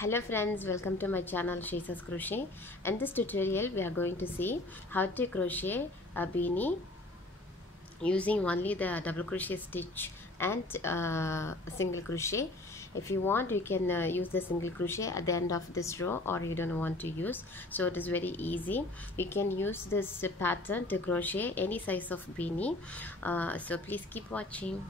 Hello friends, welcome to my channel Shaisa's Crochet. In this tutorial we are going to see how to crochet a beanie using only the double crochet stitch and single crochet. If you want, you can use the single crochet at the end of this row, or you don't want to use, so it is very easy. You can use this pattern to crochet any size of beanie, so please keep watching.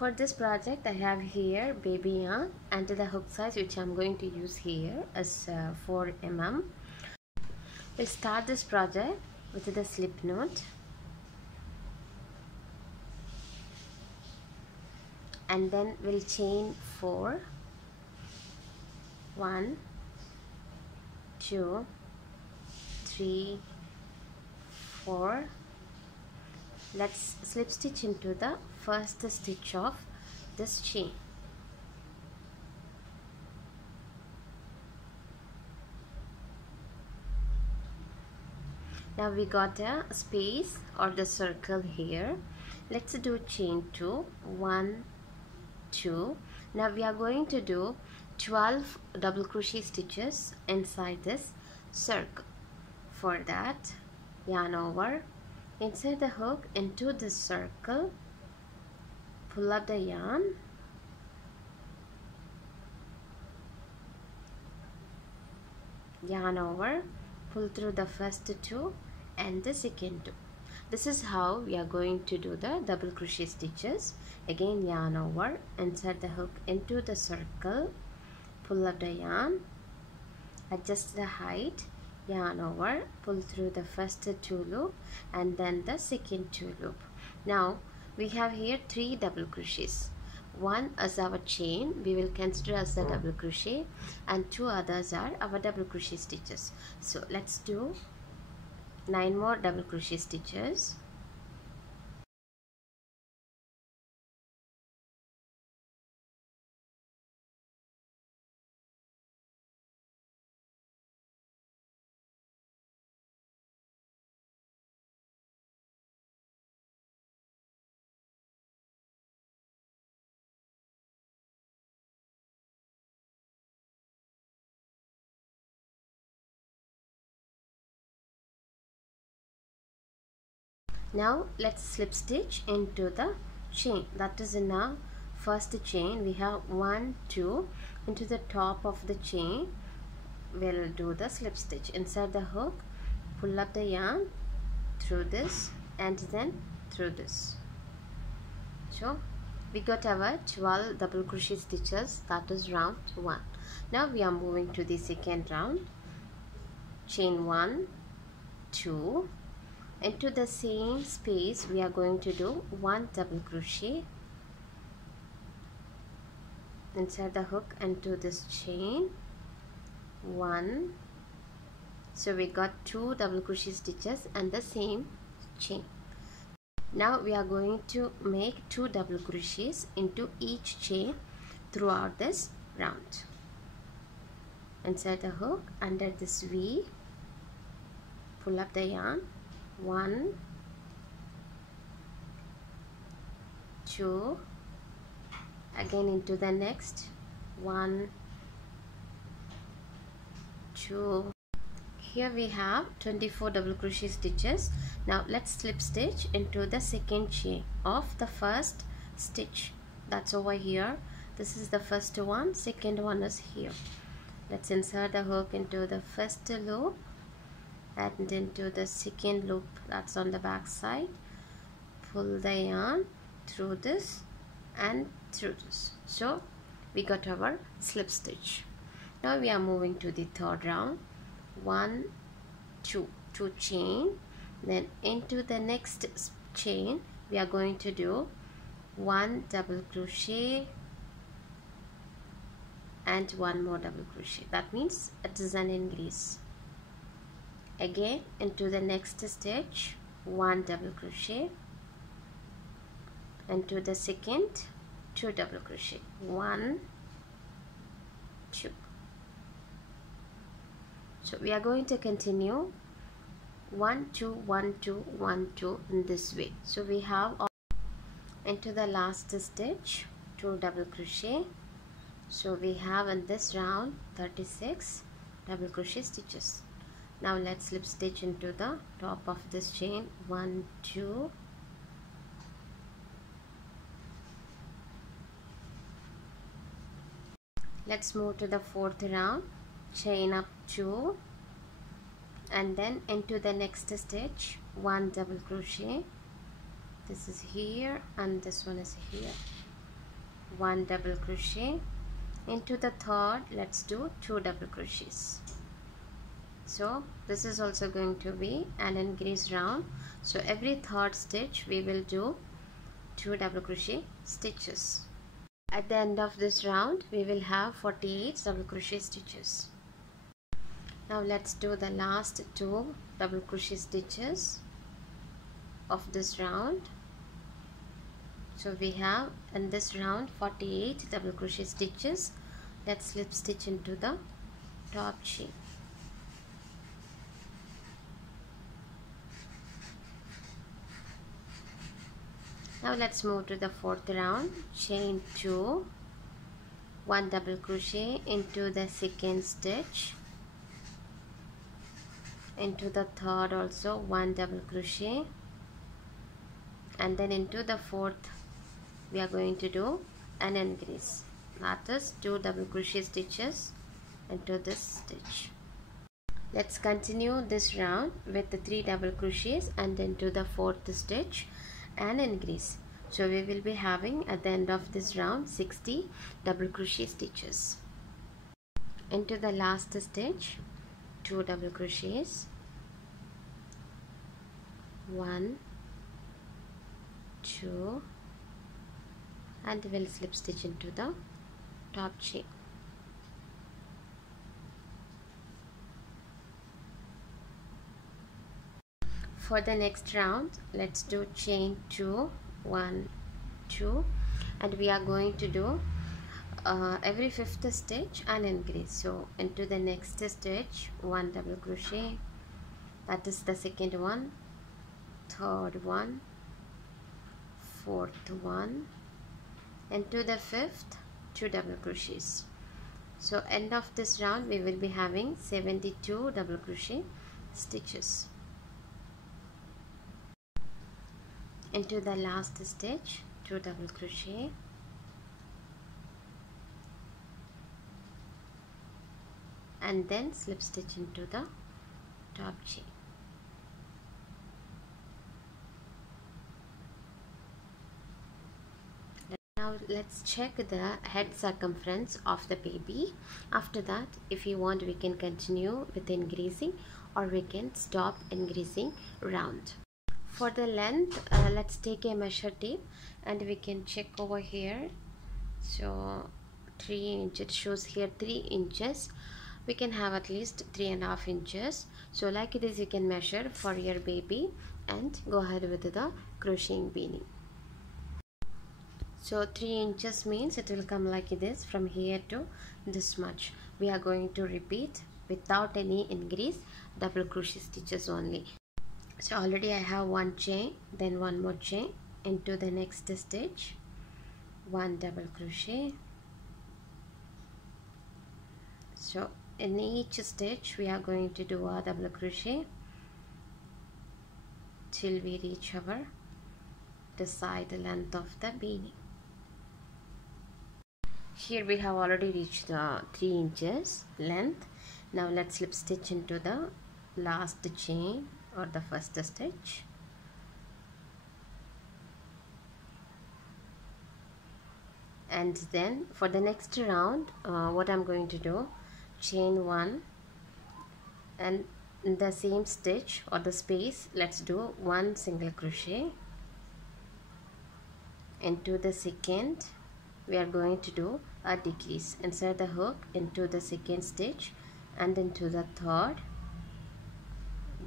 For this project I have here baby yarn, and the hook size which I am going to use here is 4 mm. We'll start this project with the slip knot, and then we'll chain 4, 1, 2, 3, 4. Let's slip stitch into the first stitch of this chain. Now we got a space or the circle here. Let's do chain 2, 1, 2. Now we are going to do 12 double crochet stitches inside this circle. For that, yarn over, insert the hook into this circle, pull up the yarn, yarn over, pull through the first 2 and the second 2. This is how we are going to do the double crochet stitches. Again, yarn over, insert the hook into the circle, pull up the yarn, adjust the height, yarn over, pull through the first 2 loop and then the second 2 loop. Now we have here 3 double crochets. One is our chain, we will consider as the double crochet, and 2 others are our double crochet stitches. So let's do 9 more double crochet stitches. Now let's slip stitch into the chain. That is in our first chain. We have 1, 2. Into the top of the chain we'll do the slip stitch. Insert the hook, pull up the yarn through this and then through this. So we got our 12 double crochet stitches. That is round 1. Now we are moving to the second round. Chain 1, 2. Into the same space we are going to do 1 double crochet. Insert the hook into this chain, 1. So we got 2 double crochet stitches and the same chain. Now we are going to make 2 double crochets into each chain throughout this round. Insert the hook under this V, pull up the yarn, 1, 2, again into the next, 1, 2. Here we have 24 double crochet stitches. Now let's slip stitch into the second chain of the first stitch. That's over here. This is the first one, second one is here. Let's insert the hook into the first loop and into the second loop, that's on the back side. Pull the yarn through this and through this. So we got our slip stitch. Now we are moving to the third round. 1, 2 chain, then into the next chain we are going to do 1 double crochet and 1 more double crochet. That means it is an increase. Again into the next stitch, 1 double crochet, into the second 2 double crochet, 1, 2. So we are going to continue 1 2 1 2 1 2 in this way. So we have into the last stitch 2 double crochet. So we have in this round 36 double crochet stitches. Now let's slip stitch into the top of this chain. 1 2 let's move to the fourth round, chain up 2 and then into the next stitch 1 double crochet. This is here and this one is here. 1 double crochet. Into the third, let's do 2 double crochets. So this is also going to be an increase round. So every third stitch we will do 2 double crochet stitches. At the end of this round we will have 48 double crochet stitches. Now let's do the last 2 double crochet stitches of this round. So we have in this round 48 double crochet stitches. Let's slip stitch into the top chain. Now let's move to the fourth round, chain 2, 1 double crochet into the second stitch, into the third also 1 double crochet, and then into the fourth we are going to do an increase, that is 2 double crochet stitches into this stitch. Let's continue this round with the 3 double crochets and into the fourth stitch and increase. So we will be having at the end of this round 60 double crochet stitches. Into the last stitch 2 double crochets, 1 2 and we'll slip stitch into the top chain. For the next round, let's do chain 2 1 2 and we are going to do every fifth stitch an increase. So into the next stitch 1 double crochet, that is the second one, third one, fourth one, into the fifth 2 double crochets. So end of this round we will be having 72 double crochet stitches. Into the last stitch 2 double crochet, and then slip stitch into the top chain. Now let's check the head circumference of the baby. After that, if you want, we can continue with increasing or we can stop increasing round. For the length, let's take a measure tape and we can check over here. So 3 inches, it shows here 3 inches. We can have at least 3.5 inches. So like this you can measure for your baby and go ahead with the crocheting beanie. So 3 inches means it will come like this from here to this much. We are going to repeat without any increase double crochet stitches only. So already I have 1 chain, then 1 more chain, into the next stitch 1 double crochet. So in each stitch we are going to do a double crochet till we reach our desired length of the beanie. Here we have already reached the 3 inches length. Now let's slip stitch into the last chain or the first stitch, and then for the next round what I'm going to do, chain 1 and in the same stitch or the space let's do 1 single crochet. Into the second we are going to do a decrease, insert the hook into the second stitch and into the third,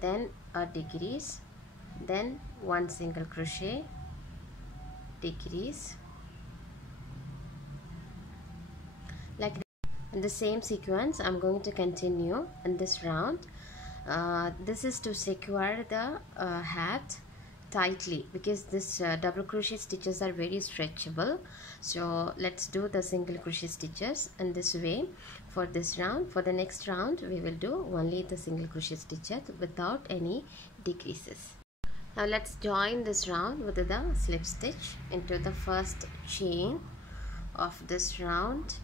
then a decrease, then 1 single crochet, decrease, like this. In the same sequence I'm going to continue in this round. This is to secure the hat tightly, because this double crochet stitches are very stretchable. So let's do the single crochet stitches in this way for this round. For the next round we will do only the single crochet stitches without any decreases. Now let's join this round with the slip stitch into the first chain of this round.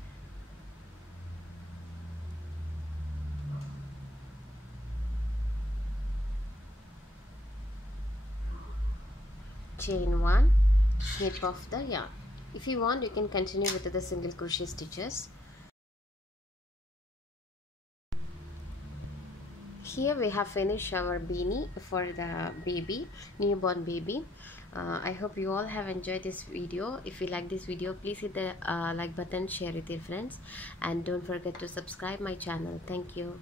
Chain 1, snip off the yarn. If you want, you can continue with the single crochet stitches. Here we have finished our beanie for the baby, newborn baby. I hope you all have enjoyed this video. If you like this video, please hit the like button, share with your friends, and don't forget to subscribe my channel. Thank you.